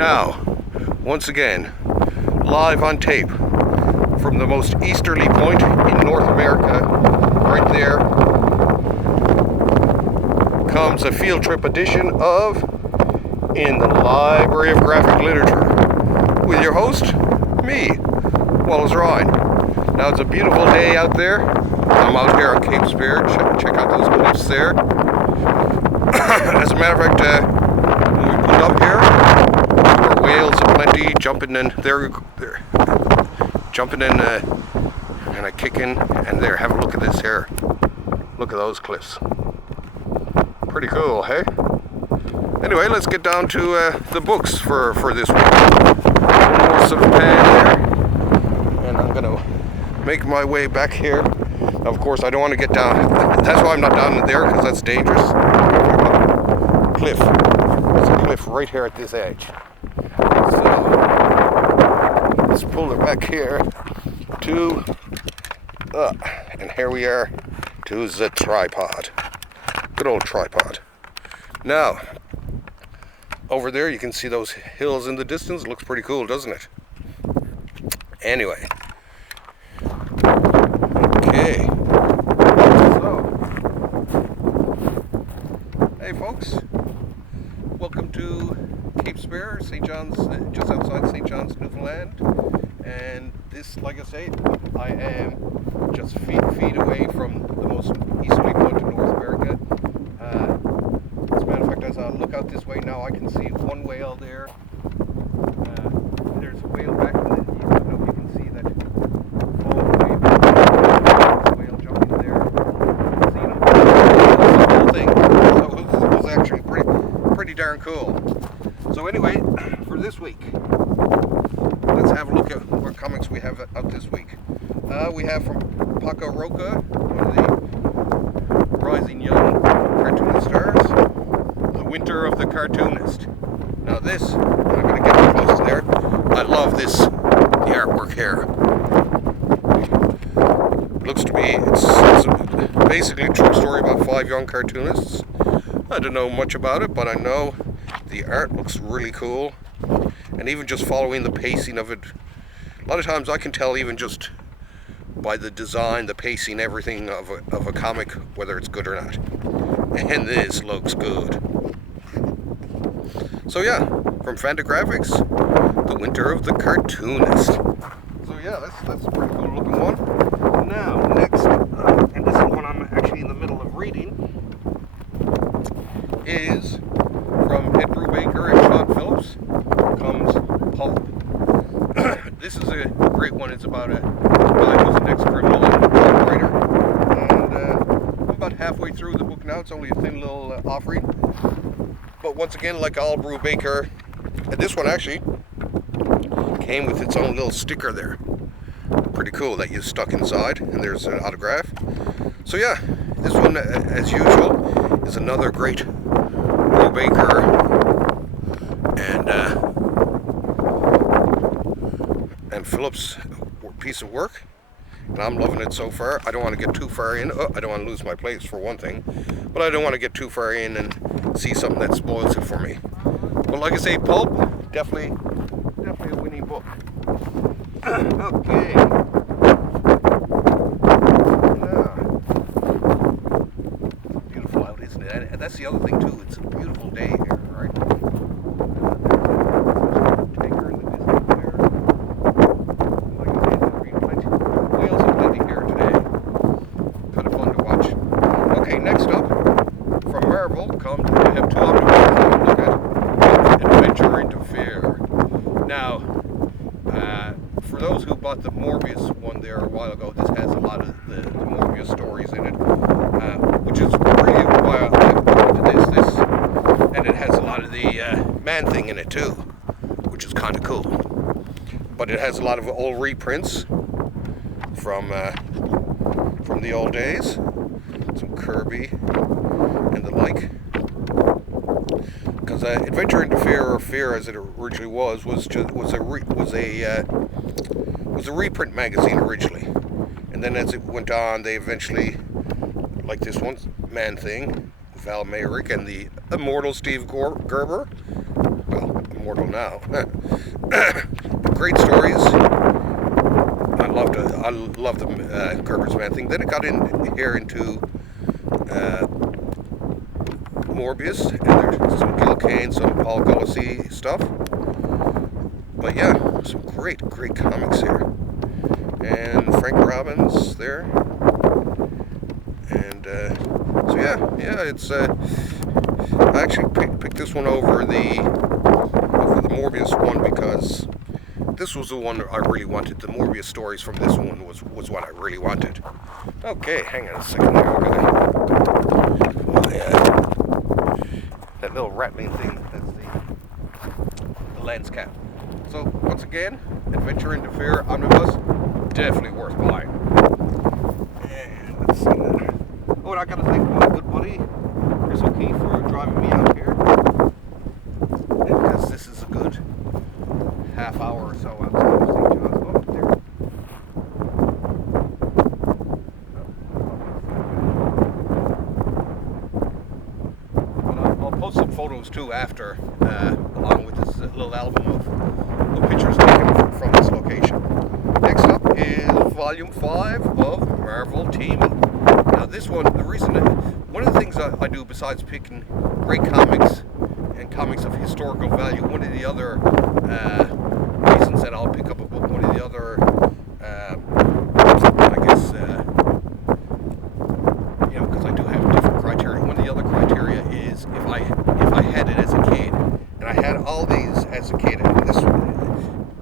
Now, once again, live on tape from the most easterly point in North America, right there, comes a field trip edition of In the Library of Graphic Literature with your host, me, Wallace Ryan. Now it's a beautiful day out there. I'm out here on Cape Spear. Check out those cliffs there. As a matter of fact, when we pulled up here, there were whales aplenty jumping in. They're jumping in and a kicking, and there. Have a look at this here. Look at those cliffs. Pretty cool, hey? Anyway, let's get down to the books for this week. More of there, and I'm gonna make my way back here. Now, of course, I don't want to get down. That's why I'm not down there, because that's dangerous. Cliff. There's a cliff right here at this edge. So let's pull it back here to, and here we are to the tripod. Good old tripod. Now, over there you can see those hills in the distance. Looks pretty cool, doesn't it? Anyway. Okay. So, hey folks, welcome to Cape Spear, St. John's, just outside St. John's, Newfoundland. And this, like I say, I am just feet away from the most easterly point in North America. As a matter of fact, as I look out this way now, I can see one whale there. There's a whale back in the, you can see that all the way back. There's a whale jumping there. So, you know, the whole thing. So it was actually pretty darn cool. So anyway, for this week, let's have a look at what comics we have out this week. We have from Paco Roca, one of the rising young cartoonist stars, The Winter of the Cartoonist. Now this, I'm going to get too close there. I love this, the artwork here. It looks to me, it's basically a true story about 5 young cartoonists. I don't know much about it, but I know the art looks really cool. And even just following the pacing of it, a lot of times I can tell even just by the design, the pacing, everything of a comic, whether it's good or not. And this looks good. So yeah, from Fantagraphics, The Winter of the Cartoonist. So yeah, that's a pretty cool looking one. Now, next, and this is one I'm actually in the middle of reading, is from Brubaker and Phillip, comes Pulp. This is a great one. It's about a guy who's an ex-criminal writer, and I'm about halfway through the book now. It's only a thin little offering, but once again, like all Brubaker, and this one actually came with its own little sticker there. Pretty cool that you stuck inside, and there's an autograph. So yeah, this one, as usual, is another great Brubaker and Phillip's piece of work, and I'm loving it so far. I don't want to get too far in. I don't want to lose my place for one thing, but I don't want to get too far in and see something that spoils it for me. But like I say, Pulp, definitely a winning book. Okay. It's beautiful out, isn't it? And that's the other thing too. It's a beautiful day here, right? Next up, from Marvel, we have 2 Omnibuses to look at. Adventure into Fear. Now, for those who bought the Morbius one there a while ago, this has a lot of the Morbius stories in it, which is really why I looked into this, and it has a lot of the Man-Thing in it too, which is kind of cool. But it has a lot of old reprints from the old days. Some Kirby and the like, because Adventure into Fear, or Fear as it originally was a reprint magazine originally, and then as it went on, they eventually, like this one, Man-Thing, Val Mayrick, and the immortal Steve Gerber. Well, immortal now. But great stories. I loved the Gerber's Man thing. Then it got in here into Morbius, and there's some Gil Kane, some Paul Gulacy stuff. But yeah, some great comics here. And Frank Robbins there. And so yeah, it's I actually picked this one over the Morbius one because this was the one I really wanted. The Morbius stories from this one was what I really wanted. Okay, hang on a second there. That little rattling thing, that's the lens cap. So once again, Adventure into Fear Omnibus, definitely worth buying. And let's see that. Oh, and I gotta thank my good buddy Chris O'Keefe for driving me out here. Because this is a good half hour or so outside of St. John's. Oh, there. I'll post some photos too after, along with this little album of pictures taken from this location. Next up is Volume 5 of Marvel Team Up. Now this one, one of the things I do besides picking great comics and comics of historical value, one of the other reasons that I'll pick up a book, one of the other, I guess, because I do have different criteria. One of the other criteria is if I had it as a kid, and I had all these as a kid, and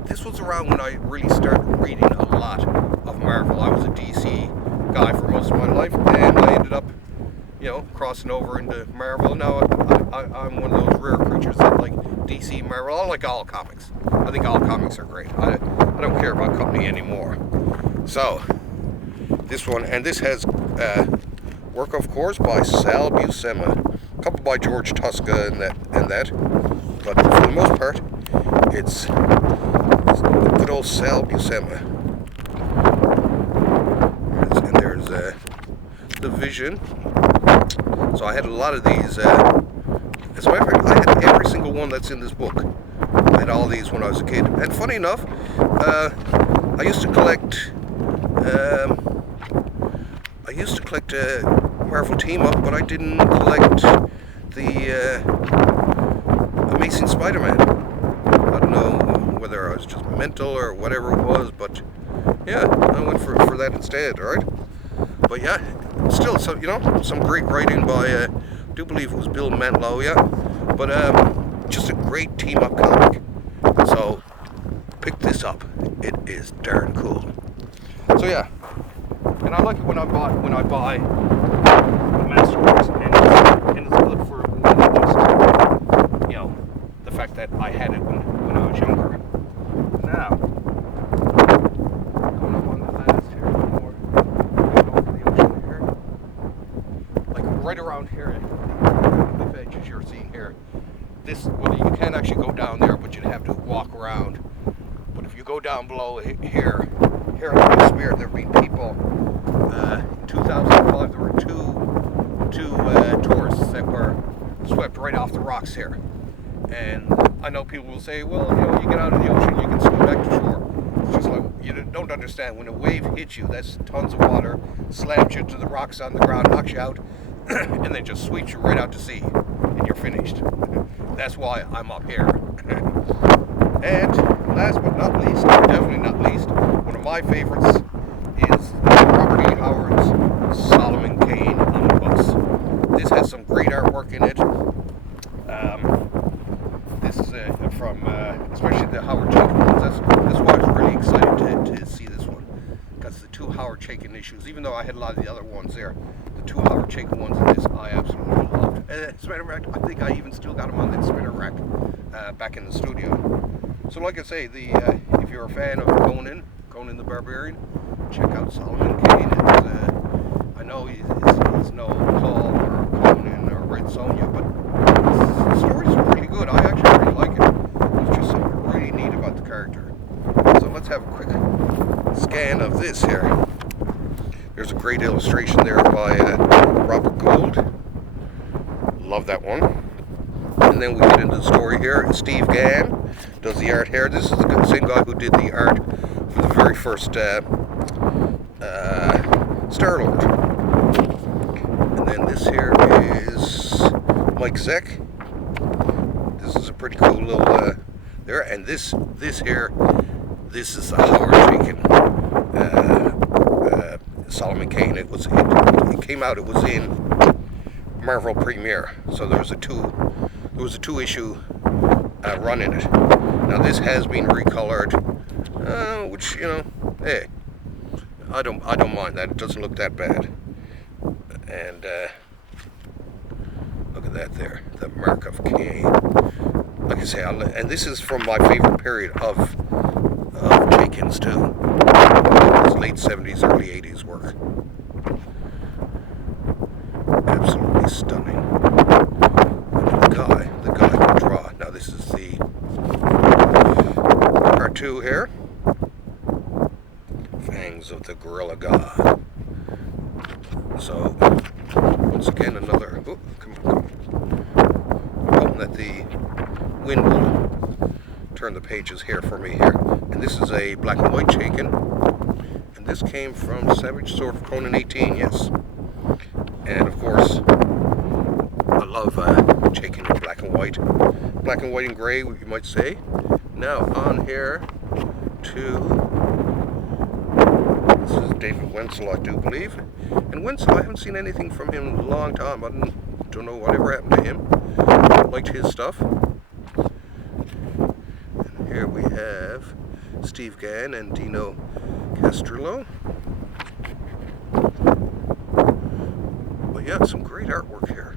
this was around when I really started reading a lot of Marvel. I was a DC guy for most of my life, and I ended up, crossing over into Marvel. Now I'm one of those rare creatures that like DC, Marvel. I like all comics. I think all comics are great. I don't care about company anymore. So this one, and this has work, of course, by Sal Buscema, a couple by George Tosca and that. But for the most part, it's good old Sal Buscema. And there's the Vision. So I had a lot of these. As a matter of fact, I had every single one that's in this book. I had all these when I was a kid. And funny enough, I used to collect. Marvel Team Up, but I didn't collect the Amazing Spider-Man. I don't know whether I was just mental or whatever it was, but yeah, I went for that instead. All right. But yeah, still, some great writing by, I do believe it was Bill Mantlo, yeah. But just a great team-up comic. So, pick this up. It is darn cool. So yeah, and I like it when I buy Masterworks, and it's good for more than just, the fact that I had it when I was younger. Now, going up on the last here, more over the ocean here, like right around here, the cliff edges you're seeing here. You can't actually go down there, but you'd have to walk around. But if you go down below here in the Spear, there have been people. In 2005, there were two tourists that were swept right off the rocks here. And I know people will say, well, you get out of the ocean, you can swim back to shore. It's just like, you don't understand. When a wave hits you, that's tons of water, slams you to the rocks on the ground, knocks you out, and then just sweeps you right out to sea, and you're finished. That's why I'm up here. And last but not least, definitely not least, one of my favorites is Robert E. Howard's Solomon Kane Omnibus. This has some great artwork in it. This is from, especially the Howard Chaykin ones. That's why I was really excited to see this one. Because the two Howard Chaykin issues, even though I had a lot of the other ones there, the two Howard Chaykin ones in this I absolutely loved. As a matter of fact, I think I even still got them on that spinner rack back in the studio. So like I say, if you're a fan of Conan the Barbarian, check out Solomon Kane. I know he's no Paul or Conan or Red Sonja, but the stories are really good. I actually really like it. There's just something really neat about the character. So let's have a quick scan of this here. There's a great illustration there by Robert Gould. Love that one. And And then we get into the story here. Steve Gann does the art here. This is the same guy who did the art for the very first Star-Lord. And then this here is Mike Zeck. This is a pretty cool little there. And this here, this is the hard-shaking Solomon Kane. It came out. It was in Marvel Premiere, so there was a two-issue run in it. Now this has been recolored, which, you know, hey, I don't mind that. It doesn't look that bad. And look at that there, the mark of Kane. Like I say, and this is from my favorite period of Jenkins too. His late 70s, early 80s work. Absolutely stunning. The guy can draw. Now this is the part 2 here. Fangs of the Gorilla God. So once again another. Oh, come on. I'm hoping that the wind will turn the pages here for me here. And this is a black and white Chaykin. And this came from Savage Sword of Conan 18, yes. And of course, I love Chaykin in black and white and gray, you might say. Now on here to, this is David Wenzel, I do believe. And Wenzel, I haven't seen anything from him in a long time. I don't know whatever happened to him. I liked his stuff. And here we have Steve Gann and Dino Castrillo. But yeah, some great artwork here.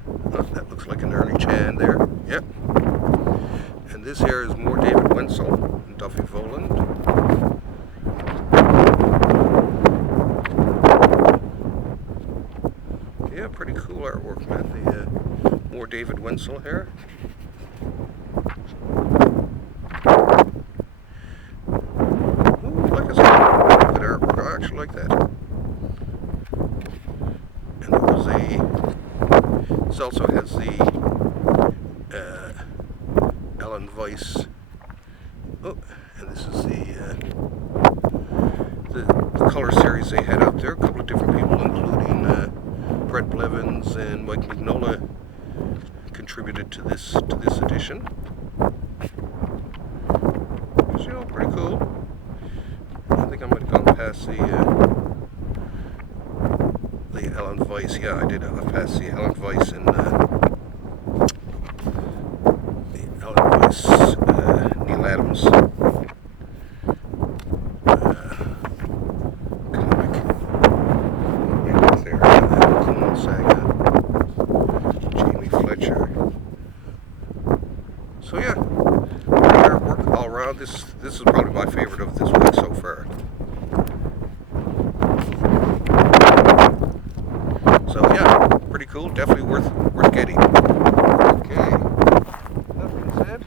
That looks like an Ernie Chan there. Yep. And this here is more David Wenzel and Duffy Voland. Yeah, pretty cool artwork, man. The more David Wenzel here. Ooh, like I said, good artwork. I actually like that. And there was this also has the Alan Weiss. Oh, and this is the color series they had out there. A couple of different people, including Brett Blevins and Mike Mignola, contributed to this edition. Which, you know, pretty cool. I think I might have gone past the Alan Weiss. Yeah, I did. I passed the Alan Weiss and Neil Adams comic. Yeah, there. Conan Saga. Jamie Fletcher. So yeah, great artwork all around. This is probably my favorite of this week so far. So yeah, pretty cool. Definitely worth getting. Okay. That being said,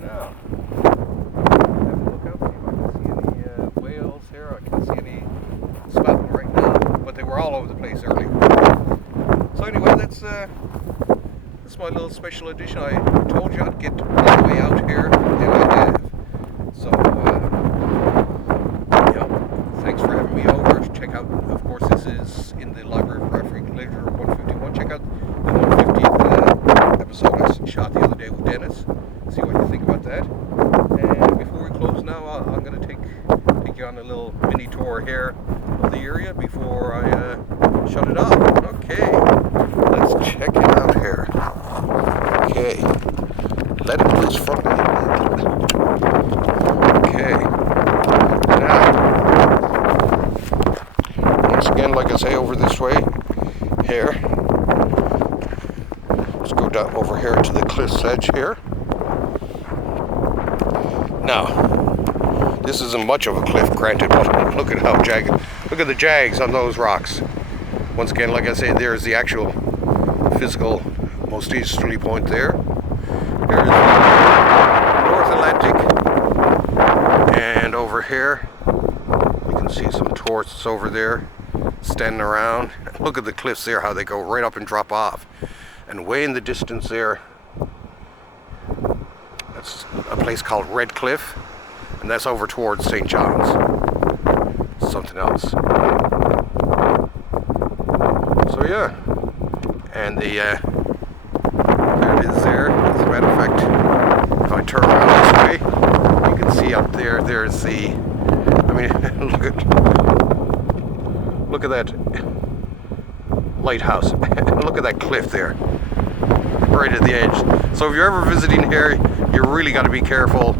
now have a look out, see if I can see any whales here. I can't see any spouting right now, but they were all over the place earlier. So anyway, that's my little special edition. I told you I'd get all the way out here, and I have. So, thanks for having me over. Check out, of course, this is in the Library of Graphic Literature 151. Check out the 150th episode I shot the other day with Dennis. See what you think about that. And before we close now, I'm going to take you on a little mini tour here of the area before I shut it off. Okay, let's check it out here. Okay, let it loose from me. Okay, now, once again, like I say, over this way, here, let's go down over here to the cliff's edge here. Now, this isn't much of a cliff, granted, but look at how jagged, look at the jags on those rocks. Once again, like I say, there's the actual physical most easterly point there. There's the North Atlantic, and over here you can see some tourists over there standing around. Look at the cliffs there, how they go right up and drop off. And way in the distance there, that's a place called Red Cliff, and that's over towards St. John's. Something else. So yeah, and there it is there. As a matter of fact, if I turn around this way, you can see up there, there's the, I mean, look at that lighthouse. Look at that cliff there, right at the edge. So if you're ever visiting here, you really got to be careful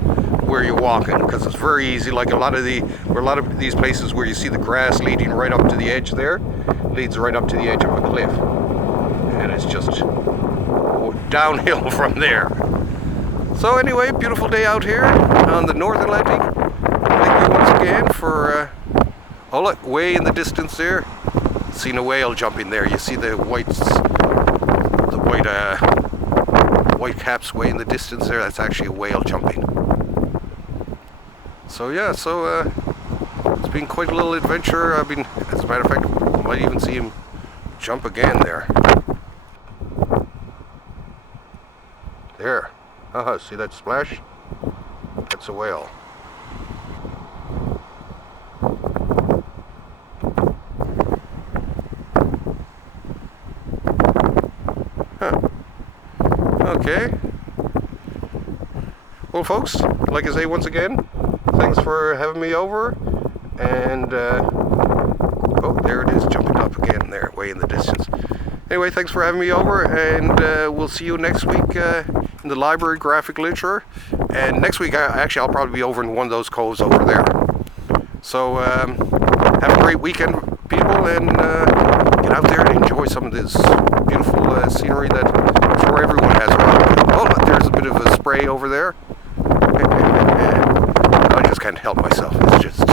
where you're walking, because it's very easy. Like a lot of these places where you see the grass leading right up to the edge there, leads right up to the edge of a cliff, and it's just downhill from there. So anyway, beautiful day out here on the North Atlantic. Thank you once again for oh look, way in the distance there, seen a whale jumping there. You see the white caps way in the distance there. That's actually a whale jumping. So yeah, it's been quite a little adventure. As a matter of fact, you might even see him jump again there. There. See that splash? That's a whale. Okay. Well, folks, like I say once again, thanks for having me over. And, oh, there it is, jumping up again there, way in the distance. Anyway, thanks for having me over, and we'll see you next week in the Library of Graphic Literature. And next week, I'll probably be over in one of those coves over there. So, have a great weekend, people, and get out there and enjoy some of this beautiful scenery that I'm sure everyone has around. Oh, look, there's a bit of a spray over there. I just can't help myself. It's just,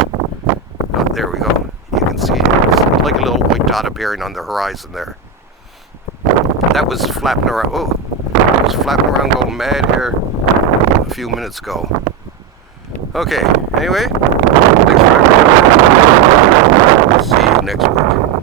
oh, there we go. You can see it's like a little white dot appearing on the horizon there. That was flapping around. Oh, it was flapping around going mad here a few minutes ago. Okay, anyway, thanks for having me. See you next week.